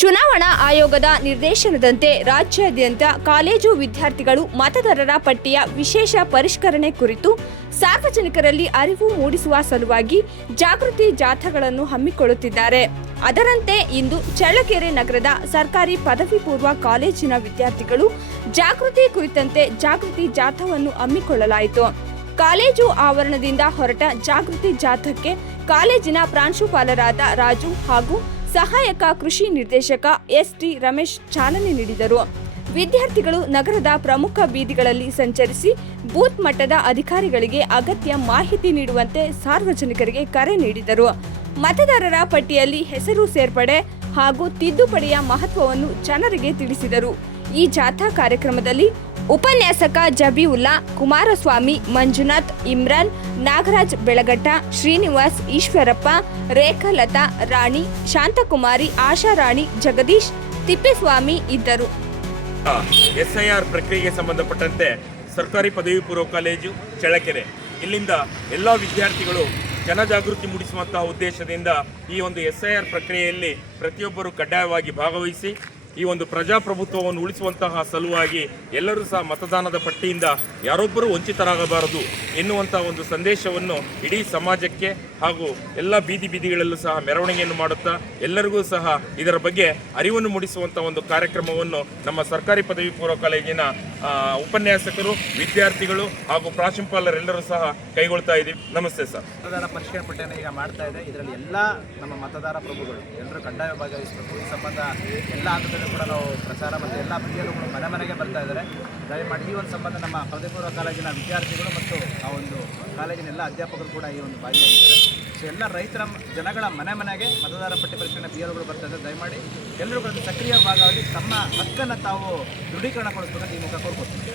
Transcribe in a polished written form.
ಚುನಾವಣಾ ಆಯೋಗದ ನಿರ್ದೇಶನದಂತೆ ರಾಜ್ಯಾದ್ಯಂತ ಕಾಲೇಜು ವಿದ್ಯಾರ್ಥಿಗಳು ಮತದಾರರ ಪಟ್ಟಿಯ ವಿಶೇಷ ಪರಿಷ್ಕರಣೆ ಕುರಿತು ಸಾರ್ವಜನಿಕರಲ್ಲಿ ಅರಿವು ಮೂಡಿಸುವ ಸಲುವಾಗಿ ಜಾಗೃತಿ ಜಾಥಾಗಳನ್ನು ಹಮ್ಮಿಕೊಳ್ಳುತ್ತಿದ್ದಾರೆ. ಅದರಂತೆ ಇಂದು ಚಳ್ಳಕೆರೆ ನಗರದ ಸರ್ಕಾರಿ ಪದವಿ ಪೂರ್ವ ಕಾಲೇಜಿನ ವಿದ್ಯಾರ್ಥಿಗಳು ಜಾಗೃತಿ ಕುರಿತಂತೆ ಜಾಗೃತಿ ಜಾಥಾವನ್ನು ಹಮ್ಮಿಕೊಳ್ಳಲಾಯಿತು. ಕಾಲೇಜು ಆವರಣದಿಂದ ಹೊರಟ ಜಾಗೃತಿ ಜಾಥಾಕ್ಕೆ ಕಾಲೇಜಿನ ಪ್ರಾಂಶುಪಾಲರಾದ ರಾಜು ಹಾಗೂ ಸಹಾಯಕ ಕೃಷಿ ನಿರ್ದೇಶಕ ಎಸ್.ಟಿ. ರಮೇಶ್ ಚಾಲನೆ ನೀಡಿದರು. ವಿದ್ಯಾರ್ಥಿಗಳು ನಗರದ ಪ್ರಮುಖ ಬೀದಿಗಳಲ್ಲಿ ಸಂಚರಿಸಿ ಬೂತ್ ಮಟ್ಟದ ಅಧಿಕಾರಿಗಳಿಗೆ ಅಗತ್ಯ ಮಾಹಿತಿ ನೀಡುವಂತೆ ಸಾರ್ವಜನಿಕರಿಗೆ ಕರೆ ನೀಡಿದರು. ಮತದಾರರ ಪಟ್ಟಿಯಲ್ಲಿ ಹೆಸರು ಸೇರ್ಪಡೆ ಹಾಗೂ ತಿದ್ದುಪಡಿಯ ಮಹತ್ವವನ್ನು ಜನರಿಗೆ ತಿಳಿಸಿದರು. ಈ ಜಾಥಾ ಕಾರ್ಯಕ್ರಮದಲ್ಲಿ ಉಪನ್ಯಾಸಕ ಜಬೀವುಲ್ಲಾ, ಕುಮಾರಸ್ವಾಮಿ, ಮಂಜುನಾಥ್, ಇಮ್ರಾನ್, ನಾಗರಾಜ್ ಬೆಳಗಟ್ಟ, ಶ್ರೀನಿವಾಸ್, ಈಶ್ವರಪ್ಪ, ರೇಖಾಲತಾ, ರಾಣಿ, ಶಾಂತಕುಮಾರಿ, ಆಶಾರಾಣಿ, ಜಗದೀಶ್, ತಿಪ್ಪೇಸ್ವಾಮಿ ಇದ್ದರು. ಎಸ್ಐಆರ್ ಪ್ರಕ್ರಿಯೆಗೆ ಸಂಬಂಧಪಟ್ಟಂತೆ ಸರ್ಕಾರಿ ಪದವಿ ಪೂರ್ವ ಕಾಲೇಜು ಚಳ್ಳಕೆರೆ ಇಲ್ಲಿಂದ ಎಲ್ಲ ವಿದ್ಯಾರ್ಥಿಗಳು ಜನಜಾಗೃತಿ ಮೂಡಿಸುವಂತಹ ಉದ್ದೇಶದಿಂದ ಈ ಒಂದು ಎಸ್ಐಆರ್ ಪ್ರಕ್ರಿಯೆಯಲ್ಲಿ ಪ್ರತಿಯೊಬ್ಬರು ಕಡ್ಡಾಯವಾಗಿ ಭಾಗವಹಿಸಿ ಈ ಒಂದು ಪ್ರಜಾಪ್ರಭುತ್ವವನ್ನು ಉಳಿಸುವಂತಹ ಸಲುವಾಗಿ ಎಲ್ಲರೂ ಸಹ ಮತದಾನದ ಪಟ್ಟಿಯಿಂದ ಯಾರೊಬ್ಬರೂ ವಂಚಿತರಾಗಬಾರದು ಎನ್ನುವಂಥ ಒಂದು ಸಂದೇಶವನ್ನು ಇಡೀ ಸಮಾಜಕ್ಕೆ ಹಾಗೂ ಎಲ್ಲ ಬೀದಿಗಳಲ್ಲೂ ಸಹ ಮೆರವಣಿಗೆಯನ್ನು ಮಾಡುತ್ತಾ ಎಲ್ಲರಿಗೂ ಸಹ ಇದರ ಬಗ್ಗೆ ಅರಿವನ್ನು ಮೂಡಿಸುವಂಥ ಒಂದು ಕಾರ್ಯಕ್ರಮವನ್ನು ನಮ್ಮ ಸರ್ಕಾರಿ ಪದವಿ ಪೂರ್ವ ಕಾಲೇಜಿನ ಉಪನ್ಯಾಸಕರು, ವಿದ್ಯಾರ್ಥಿಗಳು ಹಾಗೂ ಪ್ರಾಂಶುಪಾಲರೆಲ್ಲರೂ ಸಹ ಕೈಗೊಳ್ತಾ ಇದ್ದೀವಿ. ನಮಸ್ತೆ ಸರ್. ಮತದಾರ ಪರಿಷ್ಕರಣೆ ಪಟ್ಟಿಯನ್ನು ಈಗ ಮಾಡ್ತಾ ಇದೆ. ಇದರಲ್ಲಿ ಎಲ್ಲ ನಮ್ಮ ಮತದಾರ ಪ್ರಭುಗಳು ಎಲ್ಲರೂ ಕಡ್ಡಾಯ ಭಾಗವಹಿಸಬೇಕು. ಈ ಸಂಬಂಧ ಎಲ್ಲ ಹಂತದಲ್ಲೂ ಕೂಡ ನಾವು ಪ್ರಚಾರ ಮತ್ತು ಎಲ್ಲ ಪ್ರಿಯರುಗಳು ಮನೆ ಮನೆಗೆ ಬರ್ತಾ ಇದ್ದಾರೆ. ದಯಮಾಡಿ ಈ ಒಂದು ಸಂಬಂಧ ನಮ್ಮ ಪದವಿ ಪೂರ್ವ ಕಾಲೇಜಿನ ವಿದ್ಯಾರ್ಥಿಗಳು ಮತ್ತು ಆ ಒಂದು ಕಾಲೇಜಿನ ಎಲ್ಲ ಅಧ್ಯಾಪಕರು ಕೂಡ ಈ ಒಂದು ಭಾಗಿಯಾಗಿದ್ದಾರೆ. ಸೊ ಎಲ್ಲ ರೈತರ ಜನಗಳ ಮನೆ ಮನೆಗೆ ಮತದಾರ ಪಟ್ಟಿ ಪರಿಷ್ಕರಣೆ ಪ್ರಿಯರುಗಳು ಬರ್ತಾ ಇದ್ದಾರೆ. ದಯಮಾಡಿ ಎಲ್ಲರೂ ಕೂಡ ಸಕ್ರಿಯ ಭಾಗವಾಗಿ ತಮ್ಮ ಹಕ್ಕನ್ನು ತಾವು ದೃಢೀಕರಣಗೊಳಿಸಬೇಕಂತ ಈ ಮುಖ ಕೋರ್ಕೊಳ್ತೀವಿ.